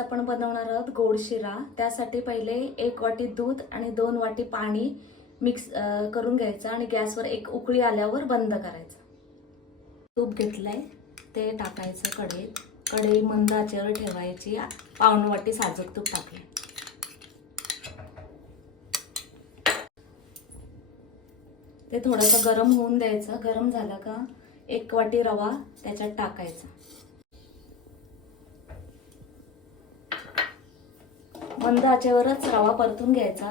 आपण बनवणार आहोत गोड शिरा। त्यासाठी पहिले 1 वाटी दूध आणि 2 वाटी पाणी मिक्स करून घ्यायचं आणि गॅसवर एक उकळी आल्यावर बंद करायचं। तूप घेतलंय ते टाकायचं कढईत। कढई मंद आचेवर ठेवायची। पाऊण वाटी साजूक तूप टाकले। ते थोडंसं गरम होऊन द्यायचं। गरम झालं का 1 वाटी रवा त्याच्यात टाकायचा। मंद आचेवरच रवा परतून घ्यायचा।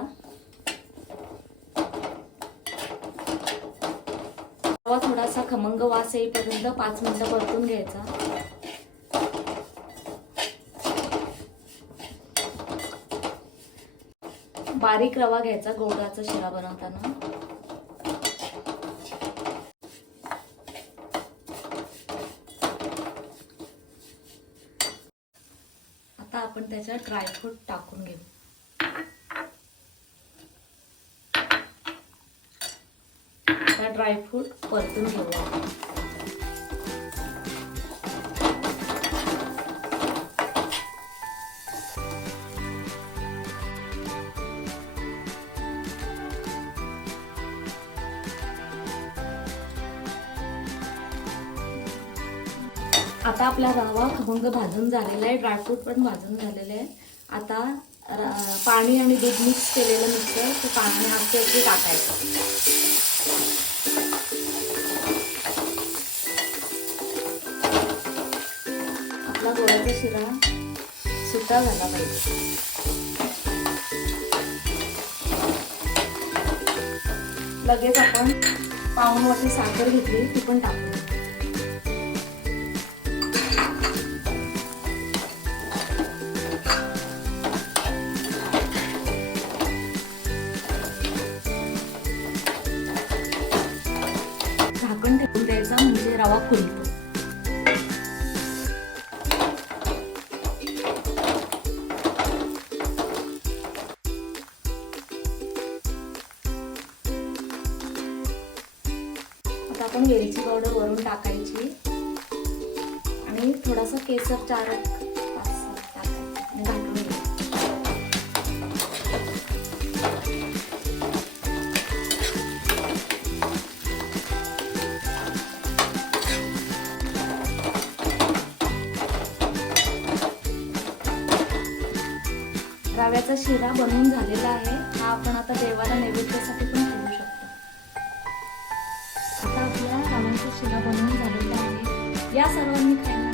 रवा थोडासा खमंग वास येईपर्यंत 5 मिनिटं परतून घ्यायचा। बारीक रवा घ्यायचा गोडाचा शिरा बनवताना। आता आपण त्याच्यात ड्रायफ्रूट टाकून घेऊ। आता ड्रायफ्रूट परतून घेऊ। आता आपला रवा खमंग भाजून झालेला आहे। ड्रायफ्रूट पण भाजून झालेले आहे। आता पाणी आणि दूध मिक्स केलेलं मिक्सर ते पाणी आधी टाकायचं। आपला गोडाचा शिरा सुट्टा झाला पाहिजे। लगेच आपण पाऊण वाटी साखर घेतली ती पण टाकू। झाकण ठेवून द्यायचा म्हणजे रवा फुलतो। आता आपण वेलची पावडर वरून टाकायची आणि थोडासा केसर 4-5 टाकायचा आणि घालून घ्यायचं। रव्याचा शिरा बनवून झालेला आहे। हा आपण आता देवाला नैवेद्यासाठी पण ठेवू शकतो। आता आपला रव्याचा शिरा बनवून झालेला आहे। या सर्वांनी खायला।